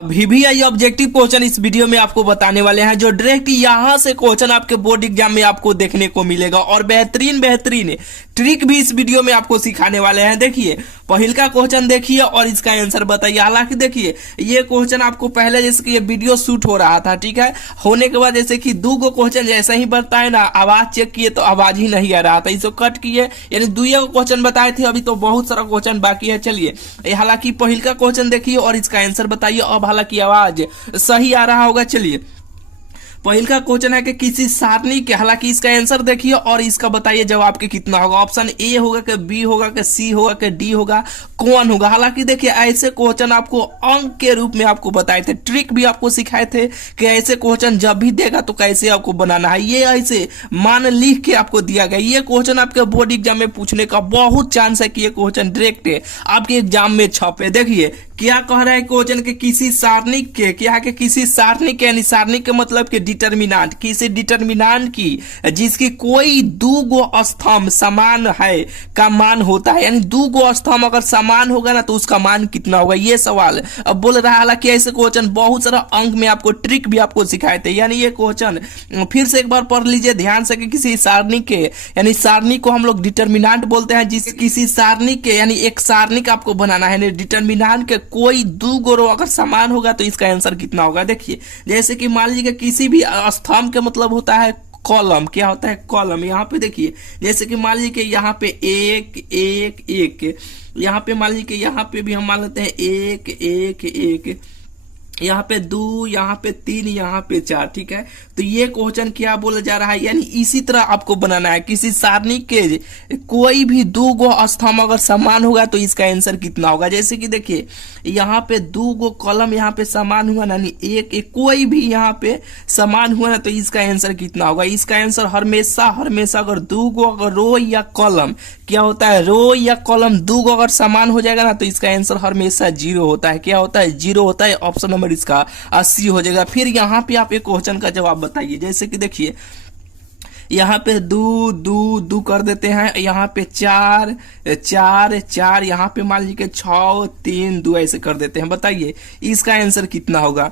VVI objective question इस video में आपको बताने वाले हैं जो डायरेक्ट यहाँ से क्वेश्चन आपके बोर्ड एग्जाम में आपको देखने को मिलेगा और बेहतरीन बेहतरीन ट्रिक भी इस वीडियो में आपको सिखाने वाले हैं। देखिए पहिल का क्वेश्चन देखिए और इसका आंसर बताइए। हालांकि देखिए ये क्वेश्चन आपको पहले जैसे कि ये वीडियो शूट हो रहा था, ठीक है, होने के बाद जैसे कि दो गो क्वेश्चन जैसे ही बताए ना, आवाज चेक किए तो आवाज ही नहीं आ रहा था, इसको कट किए, यानी दुइया को क्वेश्चन बताए थे, अभी तो बहुत सारा क्वेश्चन बाकी है। चलिए हालांकि पहिल का क्वेश्चन देखिए और इसका आंसर बताइए। अब हालांकि आवाज सही आ रहा होगा। चलिए पहिल का क्वेश्चन है कि किसी सारणी के, हालांकि इसका आंसर देखिए और इसका बताइए जवाब के कितना होगा। ऑप्शन ए होगा कि बी होगा कि सी होगा कि डी होगा, कौन होगा। हालांकि देखिए ऐसे क्वेश्चन आपको अंक के रूप में आपको बताए थे, ट्रिक भी आपको सिखाए थे कि ऐसे क्वेश्चन जब भी देगा तो कैसे आपको बनाना है। ये ऐसे मान लिख के आपको दिया गया। ये क्वेश्चन आपके बोर्ड एग्जाम में पूछने का बहुत चांस है कि ये क्वेश्चन डायरेक्ट आपके एग्जाम में छपे। देखिए क्या कह रहा है क्वेश्चन के किसी सारणी के, क्या है कि किसी सारणी के, यानी सारणी के मतलब कि डिटर्मिनांट, किसी डिटर्मिनांट की जिसकी कोई दो गो स्तंभ समान है का मान होता है, यानी दो गो स्तंभ अगर समान होगा ना तो उसका मान कितना होगा, ये सवाल अब बोल रहा है। हालांकि ऐसे क्वेश्चन बहुत सारा अंक में आपको ट्रिक भी आपको सिखाए थे, यानी ये क्वेश्चन फिर से एक बार पढ़ लीजिए ध्यान से कि किसी सारणी के, यानी सारणी को हम लोग डिटर्मिनांट बोलते हैं, जिस किसी सारणी के, यानी एक सारणी का आपको बनाना है, डिटर्मिनांट के कोई दो गो रो अगर समान होगा तो इसका आंसर कितना होगा। देखिए जैसे कि मान लीजिए किसी भी स्तंभ के मतलब होता है कॉलम, क्या होता है कॉलम। यहाँ पे देखिए जैसे कि मान लीजिए कि यहाँ पे एक एक एक, यहाँ पे मान लीजिए कि यहाँ पे भी हम मान लेते हैं एक एक एक, यहाँ पे दो, यहाँ पे तीन, यहाँ पे चार, ठीक है। तो ये क्वेश्चन क्या बोला जा रहा है, यानी इसी तरह आपको बनाना है। किसी सारणी के कोई भी दो गो स्तंभ अगर समान होगा तो इसका आंसर कितना होगा। जैसे कि देखिए यहाँ पे दो गो कॉलम यहाँ पे समान हुआ ना, एक एक कोई भी यहाँ पे समान हुआ ना तो इसका आंसर कितना होगा। इसका आंसर हमेशा हमेशा अगर दो गो अगर रो या कॉलम, क्या होता है रो या कॉलम दो गो अगर समान हो जाएगा ना तो इसका आंसर हमेशा जीरो होता है। क्या होता है, जीरो होता है। ऑप्शन नंबर इसका 80 हो जाएगा। फिर यहाँ पे आप एक क्वेश्चन का जवाब बताइए। जैसे कि देखिए यहाँ पे दो दो दो कर देते हैं, यहाँ पे चार चार चार, यहाँ पे मान लीजिए 6 3 2 ऐसे कर देते हैं। बताइए इसका आंसर कितना होगा।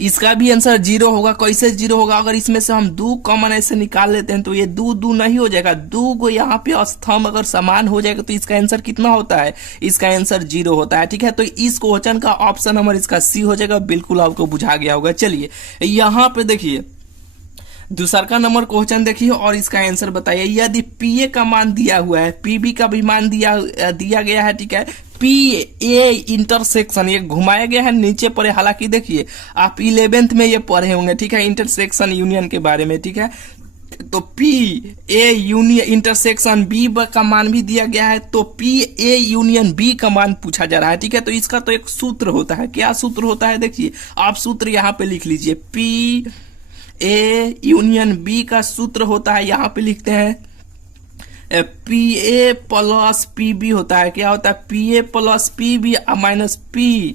इसका भी आंसर जीरो होगा। कैसे जीरो होगा, अगर इसमें से हम दो कॉमन ऐसे निकाल लेते हैं तो ये दो दो नहीं हो जाएगा, दो गो यहाँ पे स्तंभ अगर समान हो जाएगा तो इसका आंसर कितना होता है, इसका आंसर जीरो होता है, ठीक है। तो इस क्वेश्चन का ऑप्शन नंबर इसका सी हो जाएगा। बिल्कुल आपको बुझा गया होगा। चलिए यहाँ पे देखिए दूसरा का नंबर क्वेश्चन देखिए और इसका आंसर बताइए। यदि पीए का मान दिया हुआ है, पीबी का भी मान दिया गया है, ठीक है, पी ए इंटरसेक्शन ये घुमाया गया है नीचे पड़े। हालांकि देखिए आप 11th में ये पढ़े होंगे, ठीक है, इंटरसेक्शन यूनियन के बारे में, ठीक है। तो P A union intersection B का मान भी दिया गया है, तो पी ए यूनियन बी का मान पूछा जा रहा है, ठीक है। तो इसका तो एक सूत्र होता है। क्या सूत्र होता है, देखिए आप सूत्र यहाँ पे लिख लीजिए। पी ए यूनियन बी का सूत्र होता है, यहाँ पे लिखते हैं P A plus P B होता है। क्या होता है, P A plus P B minus P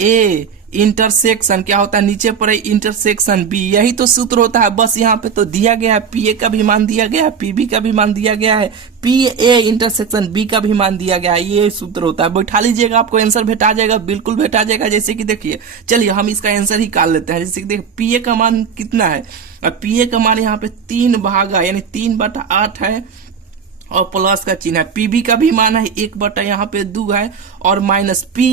A intersection, क्या होता है नीचे पड़े इंटरसेक्शन बी, यही तो सूत्र होता है। बस यहाँ पे तो दिया गया है, पी ए का भी मान दिया गया है, पी बी का भी मान दिया गया है, पी ए इंटरसेक्शन बी का भी मान दिया गया है, ये सूत्र होता है। बैठा लीजिएगा, आपको आंसर भेटा जाएगा, बिल्कुल भेटा जाएगा। जैसे कि देखिए चलिए हम इसका आंसर ही निकाल लेते हैं। जैसे कि देखिए पी ए का मान कितना है, पी ए का मान यहाँ पे 3 भागा यानी 3/8 है और प्लस का चिन्ह है। पीबी का भी मान है 1 यहाँ पे 2 है और माइनस पी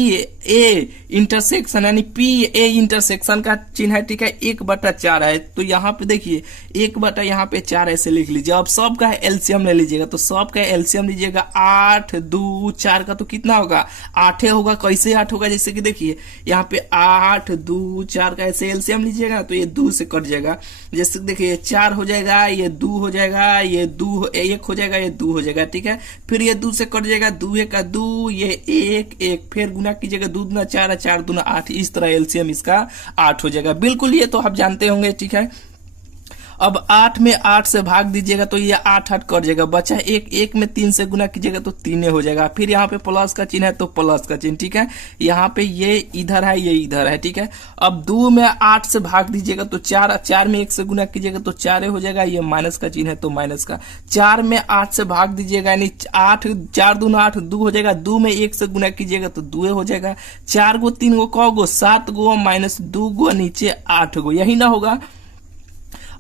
ए इंटरसेक्शन यानी पी ए इंटरसेक्शन का चिन्ह है, ठीक है, 1/4 है। तो यहाँ पे देखिए 1 यहाँ पे 4 ऐसे लिख लीजिए। अब सब का एलसीएम ले लीजिएगा, तो सब का एलसीएम लीजिएगा 8 2 4 का तो कितना होगा, 8 होगा। कैसे 8 होगा, जैसे कि देखिए यहाँ पे 8 2 4 का ऐसे एलसीएम लीजिएगा तो ये 2 से कट जाएगा। जैसे देखिए 4 हो जाएगा, ये 2 हो जाएगा, ये 2 1 हो जाएगा, ये 2 हो जाएगा, ठीक है। फिर ये 2 से कट जाएगा, 2 1 का 2, ये 1 1, फिर गुना कीजिएगा, 2 दूना 4 4 दूना 8, इस तरह एलसीएम इसका 8 हो जाएगा। बिल्कुल ये तो आप जानते होंगे, ठीक है। अब 8 में 8 से भाग दीजिएगा तो ये 8 8 कट जाएगा, बचा एक, एक में 3 से गुना कीजिएगा तो 3 हो जाएगा। फिर यहाँ पे प्लस का चिन्ह है तो प्लस का चिन्ह, ठीक है। यहाँ पे ये इधर है, ये इधर है, ठीक है। अब 2 में 8 से भाग दीजिएगा तो 4, 4 में 1 से गुना कीजिएगा तो 4 हो जाएगा, ये माइनस का चिन्ह है तो माइनस का। 4 में 8 से भाग दीजिएगा यानी 8, 4 दूना 8, 2 हो जाएगा। 2 में 1 से गुना कीजिएगा तो 2 हो जाएगा। 4 गो 3 गो क गो 7 गो माइनस 2 गो नीचे 8 गो, यही ना होगा।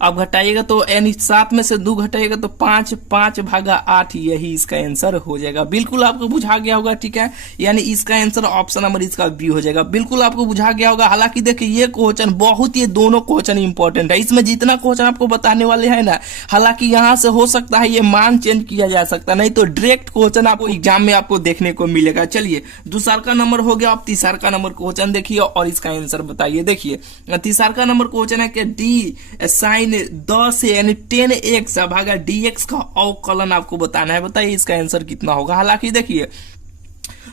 अब घटाइएगा तो यानी 7 में से 2 घटाइएगा तो 5, 5 भागा 8, यही इसका आंसर हो जाएगा। बिल्कुल आपको बुझा गया होगा, ठीक है। यानी इसका आंसर ऑप्शन नंबर इसका बी हो जाएगा। बिल्कुल आपको बुझा गया होगा। हालांकि देखिए ये क्वेश्चन बहुत, ये दोनों क्वेश्चन इंपॉर्टेंट है। इसमें जितना क्वेश्चन आपको बताने वाले हैं ना, हालांकि यहाँ से हो सकता है ये मान चेंज किया जा सकता है, नहीं तो डायरेक्ट क्वेश्चन आपको एग्जाम में आपको देखने को मिलेगा। चलिए दूसरा का नंबर हो गया। अब तीसरा का नंबर क्वेश्चन देखिए और इसका आंसर बताइए। देखिए तीसरा का नंबर क्वेश्चन है कि डी साइन 10 यानी 10x भागा dx का अवकलन आपको बताना है। बताइए इसका आंसर कितना होगा। हालांकि देखिए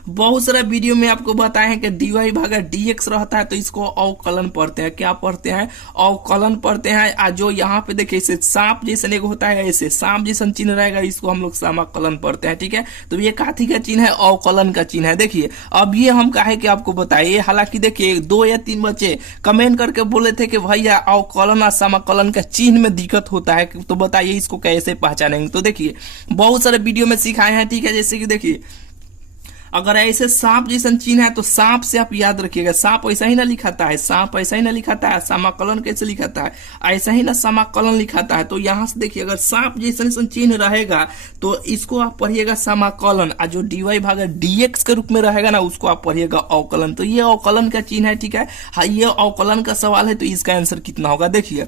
बहुत सारा वीडियो में आपको बताए हैं कि dy भागा dx रहता है तो इसको अवकलन पढ़ते हैं। क्या पढ़ते हैं? अवकलन पढ़ते हैं। जो यहाँ पे देखिए इसे सांप जैसा एक होता है, ऐसे सांप जैसा चिन्ह रहेगा, इसको हम लोग समाकलन पढ़ते हैं, ठीक है। तो ये काथी का चिन्ह है? अवकलन का चिन्ह है। देखिए अब ये हम कहे कि आपको बताइए। हालांकि देखिए 2 या 3 बच्चे कमेंट करके बोले थे कि भैया अवकलन और समाकलन का चिन्ह में दिक्कत होता है, तो बताइए इसको कैसे पहचानेंगे। तो देखिए बहुत सारे वीडियो में सिखाए हैं, ठीक है। जैसे कि देखिए अगर ऐसे सांप जैसा चिन्ह है तो सांप से आप याद रखिएगा, सांप ऐसा ही ना लिखाता है, सांप ऐसा ही ना लिखाता है। समाकलन कैसे लिखाता है? ऐसा ही ना समाकलन लिखाता है। तो यहाँ से देखिए अगर सांप जैसा चिन्ह रहेगा तो इसको आप पढ़िएगा समाकलन, और जो dy भागा dx के रूप में रहेगा ना उसको आप पढ़िएगा अवकलन। तो ये अवकलन का चिन्ह है, ठीक है। हाँ ये अवकलन का सवाल है तो इसका आंसर कितना होगा। देखिए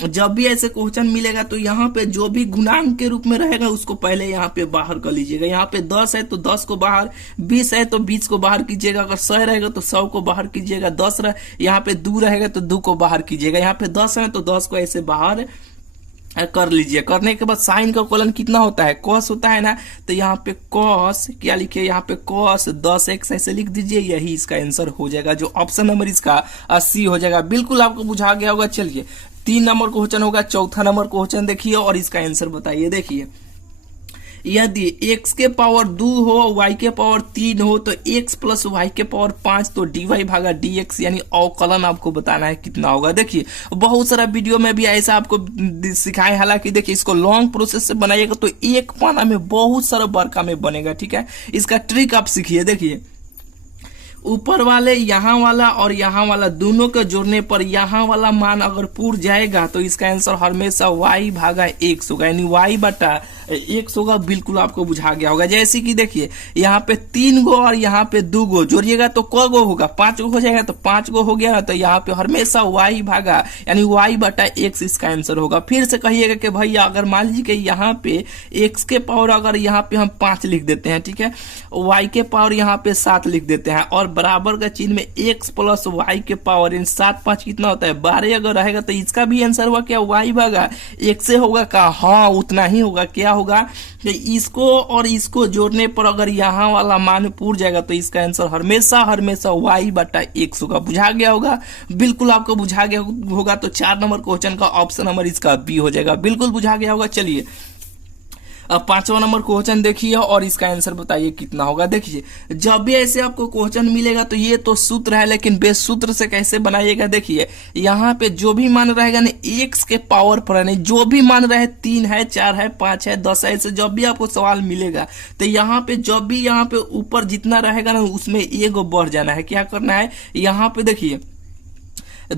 जब भी ऐसे क्वेश्चन मिलेगा तो यहाँ पे जो भी गुणांक के रूप में रहेगा उसको पहले यहाँ पे बाहर कर लीजिएगा। यहाँ पे 10 है तो 10 को बाहर, 20 है तो 20 को बाहर कीजिएगा, अगर 100 रहेगा तो 100 को बाहर कीजिएगा, 10 यहाँ पे 2 रहेगा तो 2 को बाहर कीजिएगा। यहाँ पे 10 है तो 10 को ऐसे बाहर कर लीजिए। करने के बाद साइन का कॉलन कितना होता है? कॉस होता है ना। तो यहाँ पे कॉस क्या लिखिए? यहाँ पे कॉस 10x ऐसे लिख दीजिए, यही इसका आंसर हो जाएगा। जो ऑप्शन नंबर इसका 80 हो जाएगा। बिल्कुल आपको बुझा गया होगा। चलिए 3 नंबर क्वेश्चन होगा। चौथा नंबर क्वेश्चन देखिए और इसका आंसर बताइए। देखिए यदि x के पावर 2 हो, y के पावर 3 हो तो x प्लस y के पावर 5 तो dy भागा dx यानी अवकलन आपको बताना है कितना होगा। देखिए बहुत सारा वीडियो में भी ऐसा आपको सिखाए। हालांकि देखिए इसको लॉन्ग प्रोसेस से बनाइएगा तो एक पाना में बहुत सारा बरका में बनेगा, ठीक है। इसका ट्रिक आप सीखिए। देखिए ऊपर वाले यहाँ वाला और यहाँ वाला दोनों के जोड़ने पर यहाँ वाला मान अगर पूर जाएगा तो इसका आंसर हमेशा y भागा x होगा, यानी y बटा x होगा। बिल्कुल आपको बुझा गया होगा। जैसे कि देखिए यहाँ पे 3 गो और यहाँ पे 2 गो जोड़िएगा तो क गो होगा? 5 गो हो जाएगा। तो 5 गो हो गया ना, तो यहाँ पे हमेशा y भागा यानी y बटा x इसका आंसर होगा। फिर से कहिएगा कि भैया अगर मान लीजिए कि यहाँ पे x के पावर अगर यहाँ पे हम 5 लिख देते हैं, ठीक है, y के पावर यहाँ पे 7 लिख देते हैं और बराबर का चिन्ह में x प्लस y के पावर इन 7 5 कितना होता है? 12 अगर रहेगा तो इसका भी आंसर हुआ क्या? y भागा x से होगा का? हाँ उतना ही होगा। क्या होगा? इसको और इसको जोड़ने पर अगर यहाँ वाला मान पूर जाएगा तो इसका आंसर हमेशा हमेशा y बटा x होगा। बुझा गया होगा। बिल्कुल आपको बुझा गया होगा। तो 4 नंबर क्वेश्चन का ऑप्शन नंबर इसका बी हो जाएगा। बिल्कुल बुझा गया होगा। चलिए अब 5वां नंबर क्वेश्चन देखिए और इसका आंसर बताइए कितना होगा। देखिए जब भी ऐसे आपको क्वेश्चन मिलेगा तो ये तो सूत्र है, लेकिन बेस सूत्र से कैसे बनाइएगा। देखिए यहाँ पे जो भी मान रहेगा ना x के पावर पर, नहीं जो भी मान रहे 3 है 4 है 5 है 10 है, ऐसे जब भी आपको सवाल मिलेगा तो यहाँ पे जब भी यहाँ पे ऊपर जितना रहेगा ना उसमें एगो बढ़ जाना है। क्या करना है? यहाँ पे देखिए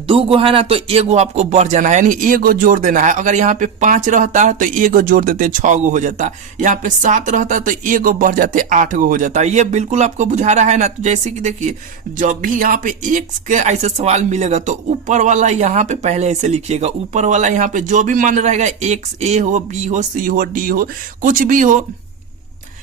2 गो है ना तो एगो आपको बढ़ जाना है, यानी एगो जोड़ देना है। अगर यहाँ पे 5 रहता है तो एगो जोड़ देते 6 गो हो जाता। यहाँ पे 7 रहता है तो एगो बढ़ जाते 8 गो हो जाता। ये बिल्कुल आपको बुझा रहा है ना। तो जैसे कि देखिए जब भी यहाँ पे x के ऐसे सवाल मिलेगा तो ऊपर वाला यहाँ पे पहले ऐसे लिखिएगा। ऊपर वाला यहाँ पे जो भी मान रहेगा x a हो b हो c हो d हो कुछ भी हो,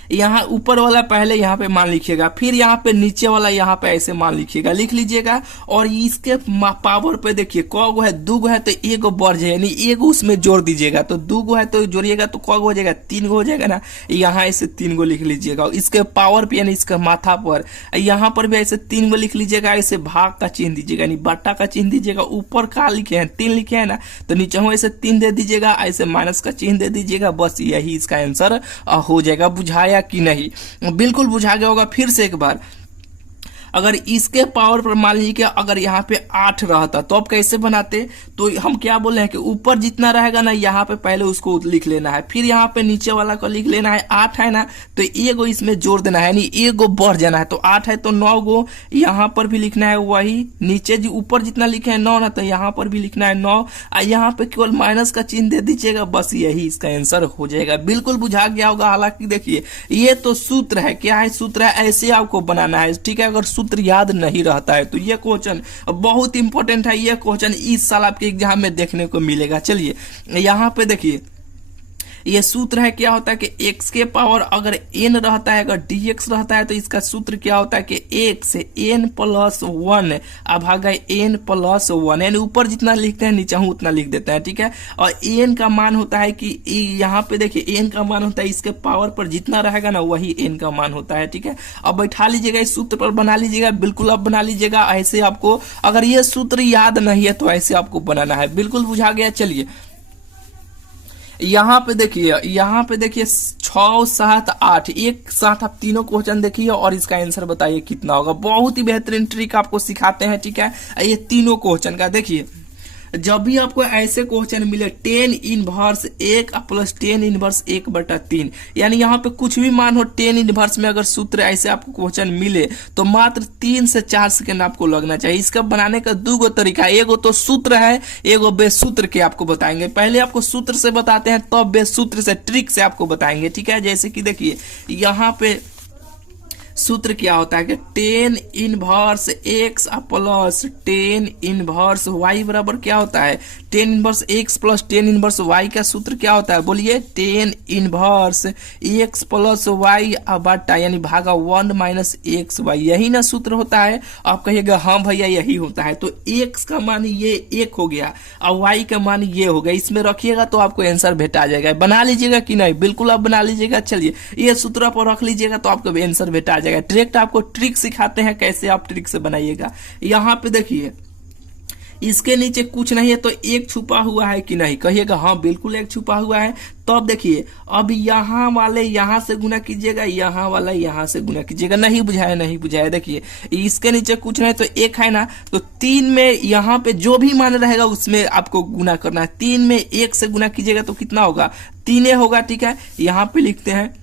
यहाँ ऊपर वाला पहले यहाँ पे मान लिखिएगा, फिर यहाँ पे नीचे वाला यहाँ पे ऐसे मान लिखिएगा, लिख लीजिएगा। और इसके पावर पे देखिए कौगो है, दूगो है तो एगो बढ़ जाए, यानी एगो उसमें जोड़ दीजिएगा। तो दूगो है तो जोड़िएगा तो कौगो हो जाएगा, 3 गो हो जाएगा ना। यहाँ ऐसे 3 गो लिख लीजिएगा। इसके पावर पे यानी इसका माथा पर यहाँ पर भी ऐसे 3 गो लिख लीजिएगा। ऐसे भाग का चिन्ह दीजिएगा, यानी बट्टा का चिन्ह दीजिएगा। ऊपर का लिखे हैं 3 लिखे हैं ना, तो नीचे हो ऐसे 3 दे दीजिएगा, ऐसे माइनस का चिन्ह दे दीजिएगा। बस यही इसका आंसर हो जाएगा। बुझाया कि नहीं? बिल्कुल बुझा गया होगा। फिर से एक बार, अगर इसके पावर पर मान लीजिए कि अगर यहाँ पे 8 रहता तो अब कैसे बनाते? तो हम क्या बोले हैं कि ऊपर जितना रहेगा ना यहाँ पे पहले उसको लिख लेना है, फिर यहाँ पे नीचे वाला को लिख लेना है। 8 है ना तो एगो इसमें जोड़ देना है, यानी एगो बढ़ जाना है। तो 8 है तो 9 गो यहाँ पर भी लिखना है। वही नीचे जो ऊपर जितना लिखे हैं 9 ना, तो यहाँ पर भी लिखना है 9। यहाँ पे केवल माइनस का चिन्ह दे दीजिएगा। बस यही इसका आंसर हो जाएगा। बिल्कुल बुझा गया होगा। हालांकि देखिए ये तो सूत्र है, क्या है? सूत्र है, ऐसे आपको बनाना है, ठीक है। अगर सूत्र याद नहीं रहता है तो ये क्वेश्चन बहुत इंपॉर्टेंट है। ये क्वेश्चन इस साल आपके एग्जाम में देखने को मिलेगा। चलिए यहाँ पे देखिए, ये सूत्र है, क्या होता है कि x के पावर अगर n रहता है, अगर dx रहता है, तो इसका सूत्र क्या होता है कि x n प्लस 1 भागा n प्लस 1, यानी ऊपर जितना लिखते हैं नीचे उतना लिख देते हैं, ठीक है। और n का मान होता है कि यहाँ पे देखिए n का मान होता है इसके पावर पर जितना रहेगा ना वही n का मान होता है, ठीक है। अब बैठा लीजिएगा, इस सूत्र पर बना लीजिएगा। बिल्कुल अब बना लीजिएगा ऐसे। आपको अगर ये सूत्र याद नहीं है तो ऐसे आपको बनाना है। बिल्कुल बुझा गया। चलिए यहाँ पे देखिए 6 7 8 एक साथ आप तीनों क्वेश्चन देखिए और इसका आंसर बताइए कितना होगा। बहुत ही बेहतरीन ट्रिक आपको सिखाते हैं, ठीक है। ये तीनों क्वेश्चन का देखिए, जब भी आपको ऐसे क्वेश्चन मिले 10 इनवर्स 1 प्लस 10 इनवर्स 1/3, यानी यहाँ पे कुछ भी मान हो 10 इनवर्स में अगर सूत्र ऐसे आपको क्वेश्चन मिले तो मात्र 3 से 4 सेकंड आपको लगना चाहिए। इसका बनाने का 2 गो तरीका, एगो तो सूत्र है, एगो बेसूत्र के आपको बताएंगे। पहले आपको सूत्र से बताते हैं तब बेसूत्र से ट्रिक से आपको बताएंगे, ठीक है। जैसे कि देखिए यहाँ पे सूत्र क्या होता है कि 10 inverse x plus 10 inverse y बराबर क्या होता है 10 inverse x plus 10 inverse y का सूत्र क्या होता है? बोलिए 10 इनवर्स x प्लस y बटा यानी भागा 1 माइनस एक्स वाई, यही ना सूत्र होता है। आप कहिएगा हाँ भैया यही होता है। तो x का मान ये 1 हो गया और y का मान ये हो गया, इसमें रखिएगा तो आपको आंसर भेटा जाएगा। बना लीजिएगा कि नहीं? बिल्कुल आप बना लीजिएगा। चलिए ये सूत्र पर रख लीजिएगा तो आपको आंसर भेटा जाएगा। डायरेक्ट आपको ट्रिक सिखाते हैं कैसे आप ट्रिक से बनाइएगा। यहाँ पे देखिए इसके नीचे कुछ नहीं है तो एक छुपा हुआ है कि नहीं? कहिएगा हाँ बिल्कुल एक छुपा हुआ है। तो अब देखिए अब यहाँ वाले यहाँ से गुना कीजिएगा, यहाँ वाला यहाँ से गुना कीजिएगा। नहीं बुझाया देखिए इसके नीचे कुछ नहीं तो 1 है ना, तो 3 में यहाँ पे जो भी मान रहेगा उसमें आपको गुना करना है। 3 में 1 से गुना कीजिएगा तो कितना होगा? 3 होगा, ठीक है। यहाँ पे लिखते हैं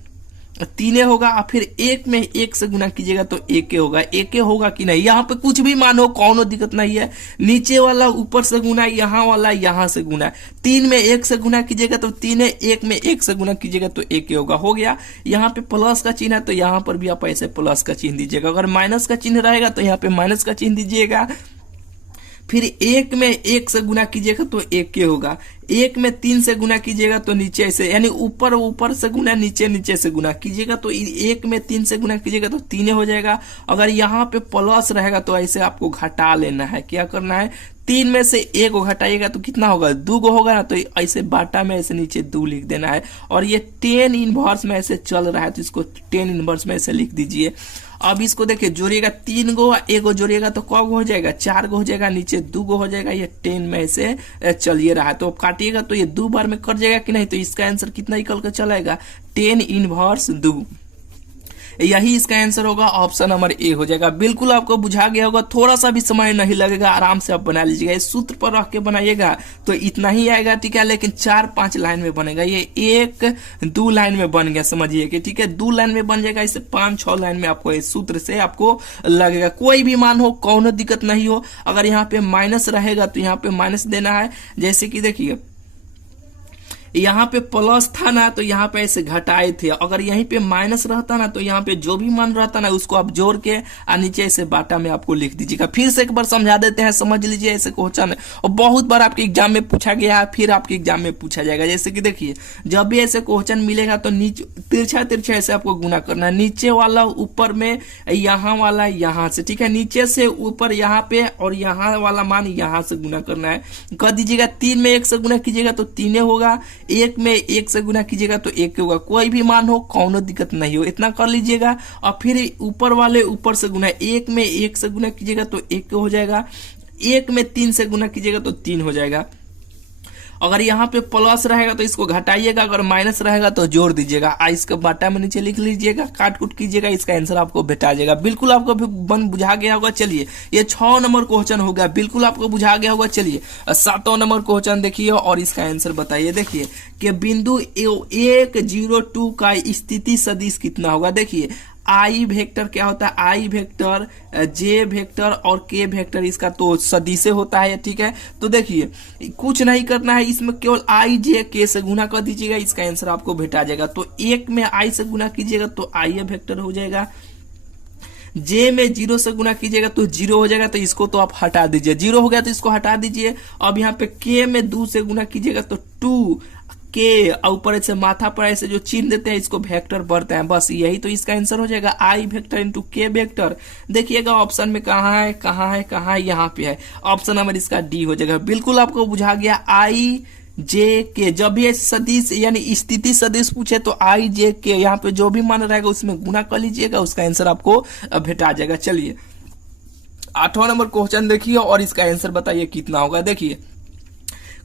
3 होगा और फिर 1 में 1 से गुना कीजिएगा तो 1 होगा। 1 होगा कि नहीं? यहाँ पे कुछ भी मानो कौनो दिक्कत नहीं है। नीचे वाला ऊपर से गुना, यहाँ वाला यहाँ से गुना। 3 में 1 से गुना कीजिएगा तो 3 है, 1 में 1 से गुना कीजिएगा तो 1 होगा। हो गया। यहाँ पे प्लस का चिन्ह है तो यहाँ पर भी आप ऐसे प्लस का चिन्ह दीजिएगा। अगर माइनस का चिन्ह रहेगा तो यहाँ पे माइनस का चिन्ह दीजिएगा। फिर 1 में 1 से गुना कीजिएगा तो 1 होगा। 1 में 3 से गुना कीजिएगा तो नीचे से, यानी ऊपर से गुना नीचे से गुना कीजिएगा तो 1 में 3 से गुना कीजिएगा तो 3 हो जाएगा। अगर यहाँ पे प्लस रहेगा तो ऐसे आपको घटा लेना है। क्या करना है? 3 में से 1 को घटाइएगा तो कितना होगा? 2 होगा ना, तो ऐसे बाटा में ऐसे नीचे 2 लिख देना है। और ये 10 इनवर्स में ऐसे चल रहा है तो इसको 10 इनवर्स में ऐसे लिख दीजिए। अब इसको देखिए जोड़िएगा 3 गो, 1 गो जोड़िएगा तो कौ गो हो जाएगा? 4 गो हो जाएगा, नीचे 2 गो हो जाएगा। ये 10 में से चलिए रहा है तो काटिएगा तो ये 2 बार में कट जाएगा कि नहीं? तो इसका आंसर कितना निकल कर चलेगा? 10 इनवर्स 2। यही इसका आंसर होगा। ऑप्शन नंबर ए हो जाएगा। बिल्कुल आपको बुझा गया होगा, थोड़ा सा भी समय नहीं लगेगा, आराम से आप बना लीजिएगा। इस सूत्र पर रख के बनाइएगा तो इतना ही आएगा, ठीक है। लेकिन 4-5 लाइन में बनेगा। ये 1-2 लाइन में बन गया, समझिए कि ठीक है। 2 लाइन में बन जाएगा, इसे 5-6 लाइन में आपको इस सूत्र से आपको लगेगा। कोई भी मान हो, कौनो दिक्कत नहीं हो। अगर यहाँ पे माइनस रहेगा तो यहाँ पे माइनस देना है। जैसे कि देखिए यहाँ पे प्लस था ना तो यहाँ पे ऐसे घटाए थे, अगर यहीं पे माइनस रहता ना तो यहाँ पे जो भी मान रहता ना उसको आप जोड़ के और नीचे ऐसे बाटा में आपको लिख दीजिएगा। फिर से एक बार समझा देते हैं, समझ लीजिए ऐसे क्वेश्चन और बहुत बार आपके एग्जाम में पूछा गया है, फिर आपके एग्जाम में पूछा जाएगा। जैसे कि देखिए जब भी ऐसे क्वेश्चन मिलेगा तो नीचे तिरछा तिरछा ऐसे आपको गुना करना है, नीचे वाला ऊपर में, यहाँ वाला यहाँ से, ठीक है, नीचे से ऊपर यहाँ पे और यहाँ वाला मान यहाँ से गुना करना है। कर दीजिएगा 3 में 1 से गुना कीजिएगा तो 3 होगा, 1 में 1 से गुना कीजिएगा तो 1 होगा, कोई भी मान हो कौनो दिक्कत नहीं हो, इतना कर लीजिएगा। और फिर ऊपर वाले ऊपर से गुना, 1 में 1 से गुना कीजिएगा तो 1 हो जाएगा, 1 में 3 से गुना कीजिएगा तो 3 हो जाएगा। अगर यहाँ पे प्लस रहेगा तो इसको घटाइएगा, अगर माइनस रहेगा तो जोड़ दीजिएगा। इसका बाटा में नीचे लिख लीजिएगा, काट कुट कीजिएगा, इसका आंसर आपको भेटा जाएगा। बिल्कुल आपको बन बुझा गया होगा। चलिए ये 6 नंबर क्वेश्चन हो गया, बिल्कुल आपको बुझा गया होगा। चलिए 7वां नंबर क्वेश्चन देखिए और इसका आंसर बताइए। देखिए कि बिंदु 102 का स्थिति सदिश कितना होगा। देखिए आई वेक्टर क्या होता है, आई वेक्टर, जे वेक्टर और के वेक्टर इसका तो सदिश होता है, ठीक है। तो देखिए कुछ नहीं करना है, इसमें केवल आई जे के से गुना कर दीजिएगा, इसका आंसर आपको भेटा जाएगा। तो 1 में आई से गुना कीजिएगा तो आई वेक्टर हो जाएगा, जे में 0 से गुना कीजिएगा तो 0 हो जाएगा, तो इसको तो आप हटा दीजिए, 0 हो गया तो इसको हटा दीजिए। अब यहाँ पे के में 2 से गुना कीजिएगा तो 2 के, ऊपर ऐसे माथा पर ऐसे जो चिन्ह देते हैं इसको वेक्टर बढ़ते हैं, बस यही तो इसका आंसर हो जाएगा, आई वेक्टर इंटू के वेक्टर। देखिएगा ऑप्शन में कहाँ है कहाँ है कहाँ है, यहाँ पे है, ऑप्शन नंबर इसका डी हो जाएगा। बिल्कुल आपको बुझा गया। आई जे के, जब भी सदिश यानी स्थिति सदिश पूछे तो आई जे के यहाँ पे जो भी मान रहेगा उसमें गुना कर लीजिएगा, उसका आंसर आपको भेटा जाएगा। चलिए 8वां नंबर क्वेश्चन देखिए और इसका आंसर बताइए कितना होगा। देखिए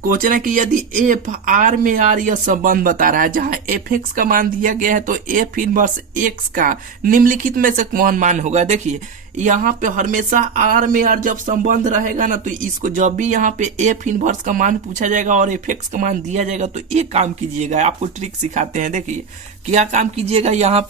क्वेश्चन है कि यदि एफ आर में आर यह संबंध बता रहा है जहां एफ एक्स का मान दिया गया है तो एफ इनवर्स एक्स का निम्नलिखित में से कौन मान होगा। देखिए यहाँ पे हमेशा आर में आर जब संबंध रहेगा ना तो इसको जब भी यहाँ पे एफ इनवर्स का मान पूछा जाएगा और एफ एक्स का मान दिया जाएगा तो एक काम कीजिएगा, आपको ट्रिक सिखाते हैं। देखिए क्या काम कीजिएगा, यहाँ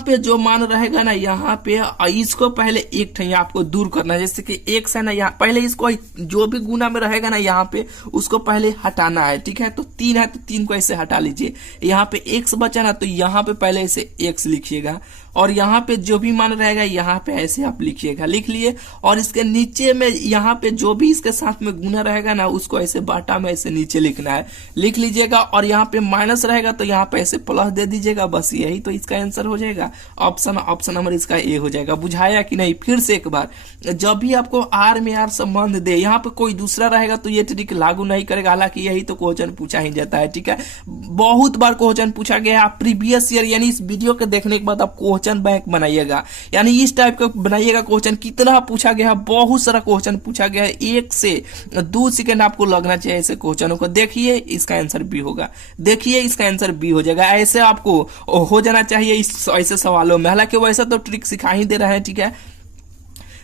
पे जो मान रहेगा ना यहाँ पे इसको पहले एक ठे आपको दूर करना है। जैसे कि एक्स है ना, यहाँ पहले इसको जो भी गुना में रहेगा ना यहाँ पे उसको पहले हटाना है, ठीक है। तो 3 है तो 3 को ऐसे हटा लीजिए, यहाँ पे एक्स बचा ना तो यहाँ पे पहले ऐसे एक्स लिखिएगा और यहाँ पे जो भी मान रहेगा यहाँ पे ऐसे आप लिखिएगा, लिख लिए। और इसके नीचे में यहाँ पे जो भी इसके साथ में गुना रहेगा ना उसको ऐसे बाटा में ऐसे नीचे लिखना है, लिख लीजिएगा। और यहाँ पे माइनस रहेगा तो यहाँ पे ऐसे प्लस दे दीजिएगा, बस यही तो इसका आंसर हो जाएगा। ऑप्शन नंबर इसका ए हो जाएगा। बुझाया कि नहीं? फिर से एक बार, जब भी आपको आर में आर संबंध दे, यहाँ पे कोई दूसरा रहेगा तो ये ट्रिक लागू नहीं करेगा, हालांकि यही तो क्वेश्चन पूछा ही जाता है, ठीक है। बहुत बार क्वेश्चन पूछा गया। आप प्रीवियस ईयर यानी इस वीडियो के देखने के बाद आप क्वेश्चन बैंक बनाइएगा, यानी इस टाइप का बनाइएगा क्वेश्चन। कितना पूछा गया है, बहुत सारा क्वेश्चन पूछा गया है, 1 से 2 सेकंड आपको लगना चाहिए ऐसे क्वेश्चनों को। देखिए इसका आंसर बी होगा, देखिए इसका आंसर बी हो जाएगा। ऐसे आपको हो जाना चाहिए इस ऐसे सवालों में, हालांकि वैसा तो ट्रिक सिखा ही दे रहे हैं, ठीक है।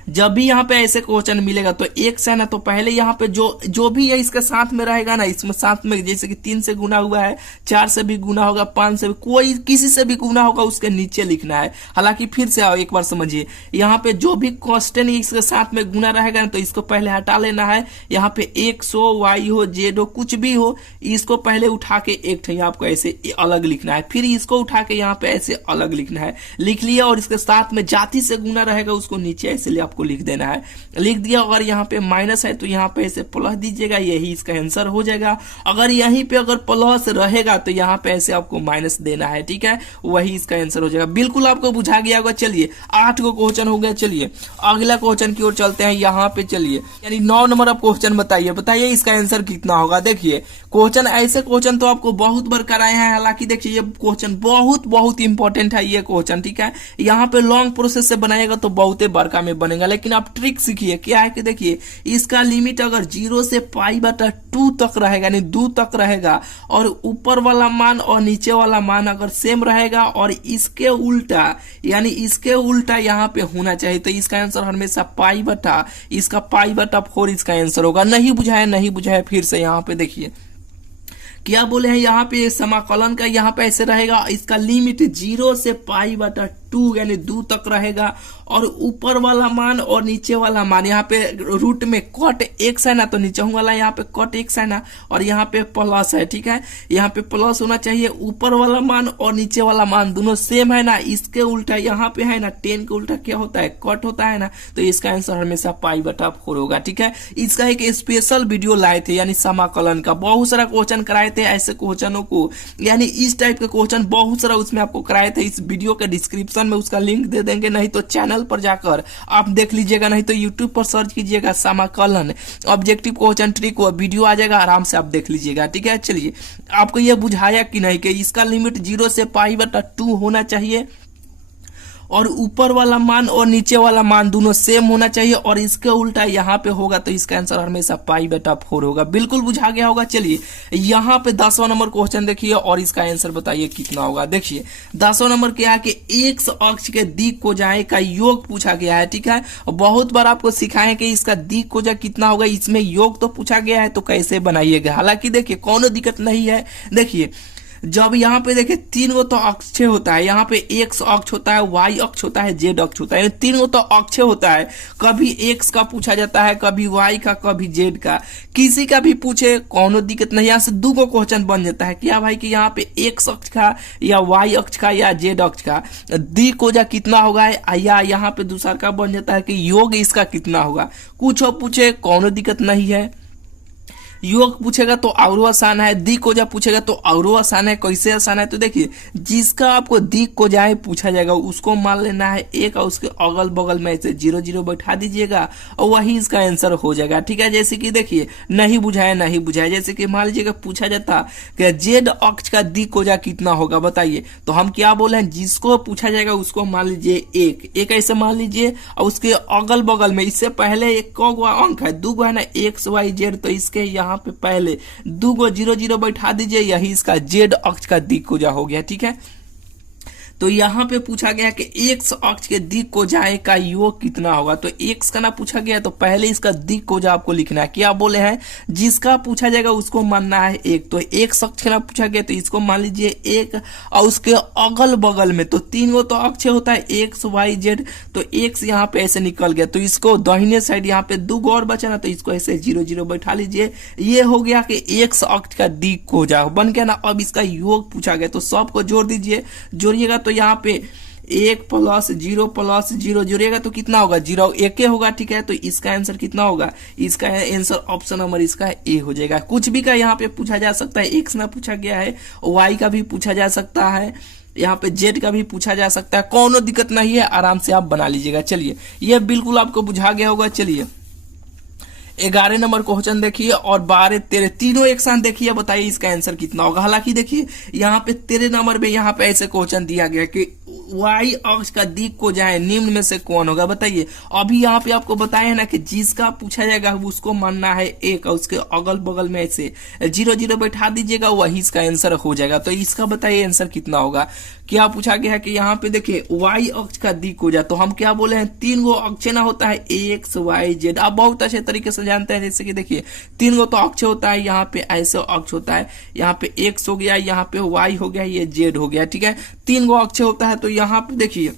जब भी यहाँ पे ऐसे क्वेश्चन मिलेगा तो एक्स है ना तो पहले यहाँ पे जो भी है इसके साथ में रहेगा ना, इसमें साथ में जैसे कि 3 से गुना हुआ है, 4 से भी गुना होगा, 5 से भी, कोई किसी से भी गुना होगा उसके नीचे लिखना है। हालांकि फिर से आओ एक बार समझिए, यहाँ पे जो भी क्वेश्चन इसके साथ में गुना रहेगा ना तो इसको पहले हटा लेना है। यहाँ पे एक्स हो, वाई हो, जेड हो, कुछ भी हो, इसको पहले उठा के एक ठे आपको ऐसे अलग लिखना है, फिर इसको उठा के यहाँ पे ऐसे अलग लिखना है, लिख लिया। और इसके साथ में जाति से गुना रहेगा उसको नीचे ऐसे आपको लिख देना है, लिख दिया। अगर यहाँ पे माइनस है तो यहाँ पे ऐसे प्लस दीजिएगा, यही इसका आंसर हो जाएगा। अगर यहीं पे अगर प्लस रहेगा तो यहाँ पे ऐसे आपको माइनस देना है, ठीक है, वही इसका आंसर हो जाएगा। बिल्कुल आपको बुझा गया होगा। चलिए 8 को क्वेश्चन हो गया। चलिए अगला क्वेश्चन की ओर चलते हैं। यहाँ पे चलिए यानी 9 नंबर आप क्वेश्चन बताइए इसका आंसर कितना होगा। देखिए क्वेश्चन, ऐसे क्वेश्चन तो आपको बहुत बार कराए हैं, हालांकि देखिए ये क्वेश्चन बहुत इंपॉर्टेंट है ये क्वेश्चन, ठीक है। यहाँ पे लॉन्ग प्रोसेस से बनाएगा तो बहुत बड़का में बनेगा, लेकिन आप ट्रिक सीखिए। क्या है कि देखिए इसका लिमिट अगर 0 से π/2 तक रहेगा, यानी 2 तक रहेगा, और ऊपर वाला मान और नीचे वाला मान अगर सेम रहेगा और इसके उल्टा यानी इसके उल्टा यहाँ पे होना चाहिए, तो इसका आंसर हमेशा इसका π/4 इसका आंसर होगा। नहीं बुझाया फिर से यहाँ पे देखिए क्या बोले हैं। यहाँ पे समाकलन का यहाँ पे ऐसे रहेगा, इसका लिमिट 0 से π/2 2 यानी 2 तक रहेगा। और ऊपर वाला मान और नीचे वाला मान, यहाँ पे रूट में कट x है ना, तो नीचे वाला यहाँ पे कट x है ना, और यहाँ पे प्लस है, ठीक है। यहाँ पे प्लस होना चाहिए। ऊपर वाला मान और नीचे वाला मान दोनों सेम है ना, इसके उल्टा यहाँ पे है ना 10 के उल्टा क्या होता है, कट होता है ना, तो इसका आंसर हमेशा π/4 होगा, ठीक है। इसका एक स्पेशल वीडियो लाए थे यानी समाकलन का, बहुत सारा क्वेश्चन कराए थे ऐसे क्वेश्चनों को, यानी इस टाइप के क्वेश्चन बहुत सारा उसमें आपको कराए थे। इस वीडियो के डिस्क्रिप्शन में उसका लिंक दे देंगे, नहीं तो चैनल पर जाकर आप देख लीजिएगा, नहीं तो यूट्यूब पर सर्च कीजिएगा समाकलन ऑब्जेक्टिव क्वेश्चन ट्रिक, वो वीडियो आ जाएगा, आराम से आप देख लीजिएगा, ठीक है। चलिए, आपको यह बुझाया कि नहीं कि इसका लिमिट 0 से π/2 होना चाहिए, और ऊपर वाला मान और नीचे वाला मान दोनों सेम होना चाहिए, और इसके उल्टा यहाँ पे होगा, तो इसका आंसर हमेशा π/4 होगा। बिल्कुल बुझा गया होगा। चलिए, यहाँ पे 10वां नंबर क्वेश्चन देखिए और इसका आंसर बताइए कितना होगा। देखिए 10वां नंबर क्या है कि x अक्ष के दिक् कोजाएं का योग पूछा गया है, ठीक है। बहुत बार आपको सिखाएं कि इसका दिक् कोजा कितना होगा, इसमें योग तो पूछा गया है, तो कैसे बनाइएगा। हालांकि देखिए कोनो दिक्कत नहीं है। देखिए जब यहाँ पे देखिए 3 गो तो अक्ष होता है, यहाँ पे x अक्ष होता है, y अक्ष होता है, z अक्ष होता है, 3 गो तो अक्ष होता है। कभी x का पूछा जाता है, कभी y का, कभी z का, किसी का भी पूछे कोनो दिक्कत नहीं। यहाँ से 2 गो क्वेश्चन बन जाता है क्या भाई कि यहाँ पे x अक्ष का या y अक्ष का या z अक्ष का दिक् कोजा कितना होगा, या यहाँ पे दूसरा का बन जाता है कि योग इसका कितना होगा। कुछ पूछे कोनो दिक्कत नहीं है, योग पूछेगा तो और आसान है, दिक् कोजा पूछेगा तो और आसान है। कैसे आसान है, तो देखिए जिसका आपको दिक् कोजाएं पूछा जाएगा उसको मान लेना है 1 और उसके अगल बगल में ऐसे 0 0 बैठा दीजिएगा और वही इसका आंसर हो जाएगा, ठीक है। जैसे कि देखिए नहीं बुझाया, जैसे कि मान लीजिएगा पूछा जाता कि जेड अक्ष का दिक् कोजा कितना होगा बताइए, तो हम क्या बोले हैं, जिसको पूछा जाएगा उसको मान लीजिए 1 ऐसे मान लीजिए, और उसके अगल बगल में इससे पहले एक गो अंक है, 2 गो है ना x y z, तो इसके यहाँ पे पहले 2 गो 0 0 बैठा दीजिए, यही इसका जेड अक्ष का दिक् कोजा हो गया, ठीक है। तो यहाँ पे पूछा गया कि x अक्ष के दिक् कोजाएं का योग कितना होगा, तो x का ना पूछा गया तो पहले इसका दिक् कोजा आपको लिखना है। क्या बोले हैं, जिसका पूछा जाएगा उसको मानना है 1, तो x अक्ष का ना पूछा गया तो इसको मान लीजिए 1, और उसके अगल बगल में तो 3 गो तो अक्ष होता है x y z, तो x यहाँ पे ऐसे निकल गया, तो इसको दाहिने साइड यहाँ पे 2 गो और बचा ना, तो इसको ऐसे 0 0 बैठा लीजिए। ये हो गया कि x अक्ष का दिक् कोजा बन गया ना। अब इसका योग पूछा गया तो सबको जोड़ दीजिए, जोड़िएगा तो यहाँ पे 1 + 0 + 0 जोड़िएगा तो कितना होगा, 0 1 होगा, ठीक है। तो इसका आंसर कितना होगा, इसका आंसर ऑप्शन नंबर इसका ए हो जाएगा। कुछ भी का यहाँ पे पूछा जा सकता है, x ना पूछा गया है, y का भी पूछा जा सकता है, यहाँ पे z का भी पूछा जा सकता है, कोनो दिक्कत नहीं है, आराम से आप बना लीजिएगा। चलिए, यह बिल्कुल आपको बुझा गया होगा। चलिए 11 नंबर क्वेश्चन देखिए और 12 13 तीनों एक साथ देखिए, बताइए इसका आंसर कितना होगा। हालांकि देखिए यहाँ पे 13 नंबर में यहाँ पे ऐसे क्वेश्चन दिया गया कि y अक्ष का दिक् कोजाएं निम्न में से कौन होगा, बताइए। अभी यहाँ पे आपको बताया ना कि जिसका पूछा जाएगा उसको मानना है 1, और उसके अगल बगल में ऐसे 0 0 बैठा दीजिएगा, वही इसका आंसर हो जाएगा। तो इसका बताइए आंसर कितना होगा। क्या पूछा गया है कि यहाँ पे देखिए y अक्ष का दिक् कोजा, तो हम क्या बोले हैं, 3 गो अक्ष ना होता है x y z, आप बहुत अच्छे तरीके से जानते हैं। जैसे कि देखिए 3 गो तो अक्ष होता है, यहाँ पे ऐसे अक्ष होता है, यहाँ पे x हो गया, यहाँ पे y हो गया, ये z हो गया, ठीक है। 3 गो अक्ष होता है, तो यहाँ पे देखिए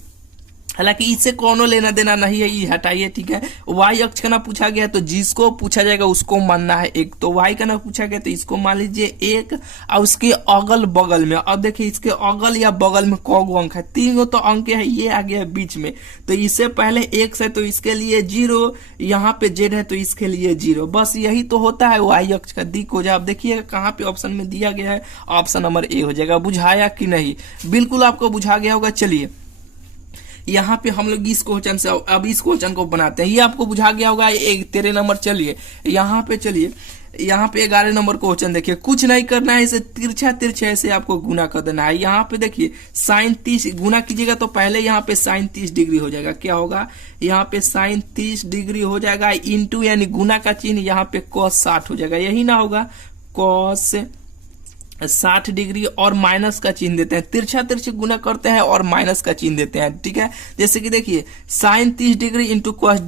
हालांकि इससे कोनो लेना देना नहीं है, ये हटाइए, ठीक है। y अक्ष का ना पूछा गया तो जिसको पूछा जाएगा उसको मानना है 1, तो y का ना पूछा गया तो इसको मान लीजिए 1, और उसके अगल बगल में, अब देखिए इसके अगल या बगल में कौ अंक है, 3 गो तो अंक है, ये आ गया बीच में, तो इससे पहले x है तो इसके लिए 0, यहाँ पे z है तो इसके लिए 0, बस यही तो होता है y अक्ष का दिक् कोजा। आप देखिएगा कहाँ पे ऑप्शन में दिया गया है, ऑप्शन नंबर ए हो जाएगा। बुझाया कि नहीं, बिल्कुल आपको बुझा गया होगा। चलिए यहाँ पे हम लोग इस क्वेश्चन से अब इस क्वेश्चन को बनाते हैं, ये आपको बुझा गया होगा। 13 नंबर चलिए यहाँ पे, चलिए यहाँ पे 11 नंबर क्वेश्चन देखिए, कुछ नहीं करना है, इसे तिरछा ऐसे आपको गुना कर देना है। यहाँ पे देखिए sin 30 गुना कीजिएगा तो पहले यहाँ पे sin 30 डिग्री हो जाएगा, क्या होगा, यहाँ पे sin 30 डिग्री हो जाएगा, इंटू यानी गुना का चिन्ह यहाँ पे cos 60 हो जाएगा, यही ना होगा, cos 60 डिग्री और माइनस का चिन्ह देते हैं, तिरछा तिरछी गुना करते हैं और माइनस का चिन्ह देते हैं। ठीक है, जैसे कि देखिए sine 30 degree into cos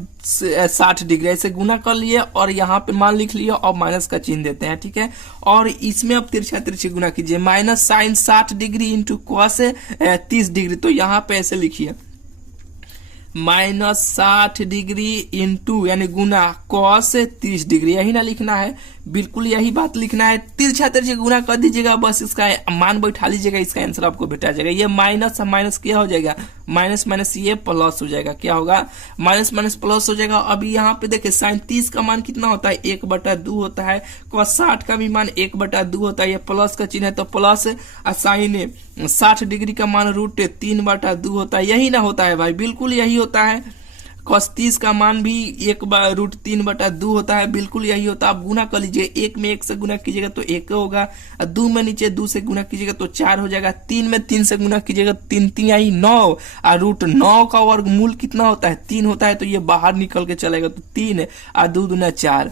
60 degree, ऐसे गुना कर लिए और यहाँ पे मान लिख लिए और माइनस का चिन्ह देते हैं। ठीक है, और इसमें अब तिरछा तिरछी गुना कीजिए, minus sine 60 degree into cos 30 degree, तो यहाँ पे ऐसे लिखिए माइनस 60 डिग्री इंटू यानी गुना कॉस 30 डिग्री, यही ना लिखना है, बिल्कुल यही बात लिखना है। तिरछा तिरछी गुना कर दीजिएगा, बस इसका मान बैठा लीजिएगा, इसका आंसर आपको बेटा जाएगा। ये माइनस माइनस क्या हो जाएगा, माइनस माइनस ये प्लस हो जाएगा, क्या होगा माइनस माइनस प्लस हो जाएगा। अभी यहाँ पे देखिए साइन 30 का मान कितना होता है 1/2 होता है, कॉस 60 का भी मान 1/2 होता है, ये प्लस का चिन्ह है तो प्लस, और साइन 60 डिग्री का मान √3/2 होता है, यही ना होता है भाई, बिल्कुल यही होता है। कॉस 30 का मान भी √3/2 होता है, बिल्कुल यही होता है। आप गुना कर लीजिए, 1 में 1 से गुना कीजिएगा तो 1 होगा, 2 में नीचे 2 से गुना कीजिएगा तो 4 हो जाएगा, 3 में 3 से गुना कीजिएगा 3 3 आई 9, और √9 का वर्गमूल कितना होता है 3 होता है, तो ये बाहर निकल के चलेगा, तो 3 और 2 दूना 4,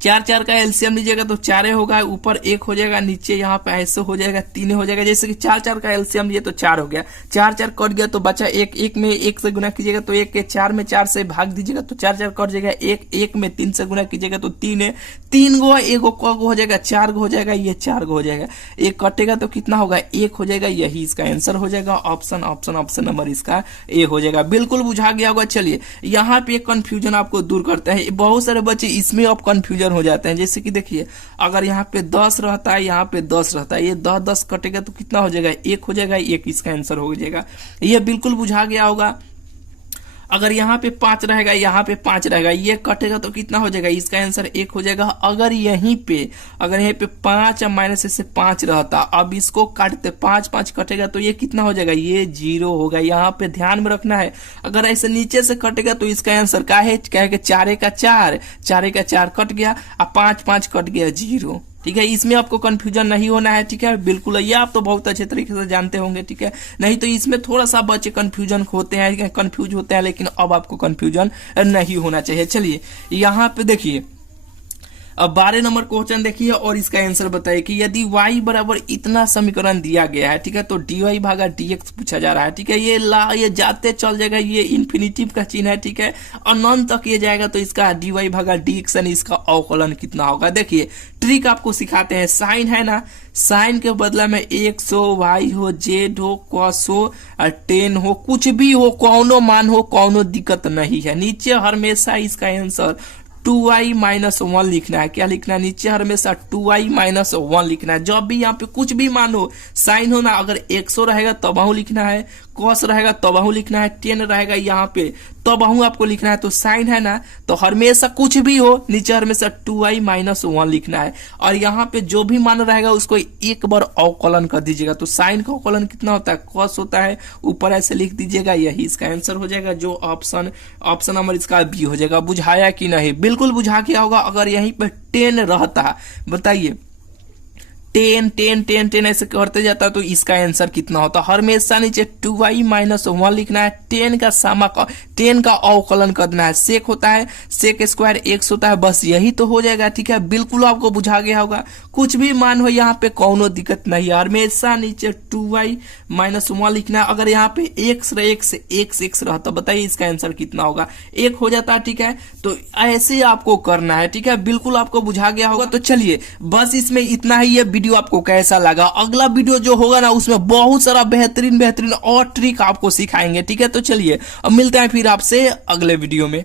4 4 का एलसीएम लीजिएगा तो 4 होगा, ऊपर 1 हो जाएगा, नीचे यहाँ पे ऐसे हो जाएगा 3 हो जाएगा। जैसे कि 4 4 का एलसीएम लिए तो 4 हो गया, 4 4 कट गया तो बचा 1, 1 में 1 से गुना कीजिएगा तो 1 के, 4 में 4 से भाग दीजिएगा तो 4 4 कट जाएगा, 1 1 में 3 से गुना कीजिएगा तो 3 है, 3 गो 1 गो क हो जाएगा, 4 गो हो जाएगा, ये 4 गो हो जाएगा, 1 कटेगा तो कितना होगा 1 हो जाएगा, यही इसका आंसर हो जाएगा। ऑप्शन ऑप्शन ऑप्शन नंबर इसका ए हो जाएगा, बिल्कुल बुझा गया होगा। चलिए यहाँ पे एक कंफ्यूजन आपको दूर करते हैं, बहुत सारे बच्चे इसमें अब कंफ्यूजन हो जाते हैं। जैसे देखिए अगर यहाँ पे 10 रहता है, यहाँ पे 10 रहता है, ये 10 10 कटेगा तो कितना हो जाएगा 1 हो जाएगा, 1 इसका आंसर हो जाएगा, ये बिल्कुल बुझा गया होगा। अगर यहाँ पे 5 रहेगा, यहाँ पे 5 रहेगा, ये कटेगा तो कितना हो जाएगा, इसका आंसर 1 हो जाएगा। अगर यहीं पे 5 और माइनस से 5 रहता, अब इसको काटते 5 5 कटेगा तो ये कितना हो जाएगा, ये 0 होगा, यहाँ पे ध्यान में रखना है। अगर ऐसे नीचे से कटेगा तो इसका आंसर क्या है, 4 का 4 कट गया, और 5 5 कट गया 0। ठीक है, इसमें आपको कंफ्यूजन नहीं होना है। ठीक है, बिल्कुल ये आप तो बहुत अच्छे तरीके से जानते होंगे। ठीक है, नहीं तो इसमें थोड़ा सा बच्चे कंफ्यूज होते हैं, लेकिन अब आपको कंफ्यूजन नहीं होना चाहिए। चलिए यहाँ पे देखिए, अब 12 नंबर क्वेश्चन देखिए और इसका आंसर बताइए कि यदि y बराबर इतना समीकरण दिया गया है, ठीक है, तो dy भागा dx पूछा जा रहा है। ठीक है, ये जाते चल जाएगा, ये इन्फिनिटिव का चिन्ह है। ठीक है, अनंत तक ये जाएगा तो इसका dy भागा dx यानी इसका अवकलन कितना होगा। देखिए ट्रिक आपको सिखाते हैं, साइन है ना, साइन के बदला में x हो, y हो, z हो, cos हो, tan हो, कुछ भी हो, कौनो मान हो, कौनो दिक्कत नहीं है। नीचे हमेशा इसका आंसर 2y - 1 लिखना है। क्या लिखना है, नीचे हमेशा 2y - 1 लिखना है। जब भी यहाँ पे कुछ भी मान हो, साइन हो ना, अगर 100 रहेगा तब लिखना है, कॉस रहेगा तब लिखना है, टेन रहेगा यहाँ पे तब आपको लिखना है। तो साइन है ना, तो हमेशा कुछ भी हो नीचे हमेशा 2y - 1 लिखना है, और यहाँ पे जो भी मान रहेगा उसको एक बार अवकलन कर दीजिएगा। तो साइन का अवकलन कितना होता है, कॉस होता है, ऊपर ऐसे लिख दीजिएगा, यही इसका आंसर हो जाएगा, जो ऑप्शन नंबर इसका बी हो जाएगा। बुझाया कि नहीं, बिल्कुल बुझा के होगा। अगर यहीं पे 10 रहता, बताइए 10 ऐसे करते जाता तो इसका आंसर कितना होता। हमेशा नीचे 2y - 1 लिखना है, 10 का अवकलन करना है। सेक होता है, सेक स्क्वायर x होता है, बस यही तो हो जाएगा। ठीक है, बिल्कुल आपको बुझा गया होगा। कुछ भी मान हो यहाँ पे कोनो दिक्कत नहीं है, हमेशा नीचे 2y - 1 लिखना है। अगर यहाँ पे x रहता, बताइए इसका आंसर कितना होगा, 1 हो जाता है। ठीक है, तो ऐसे आपको करना है। ठीक है, बिल्कुल आपको बुझा गया होगा। तो चलिए बस इसमें इतना ही। ये वीडियो आपको कैसा लगा, अगला वीडियो जो होगा ना उसमें बहुत सारा बेहतरीन और ट्रिक आपको सिखाएंगे। ठीक है, तो चलिए अब मिलते हैं फिर आपसे अगले वीडियो में।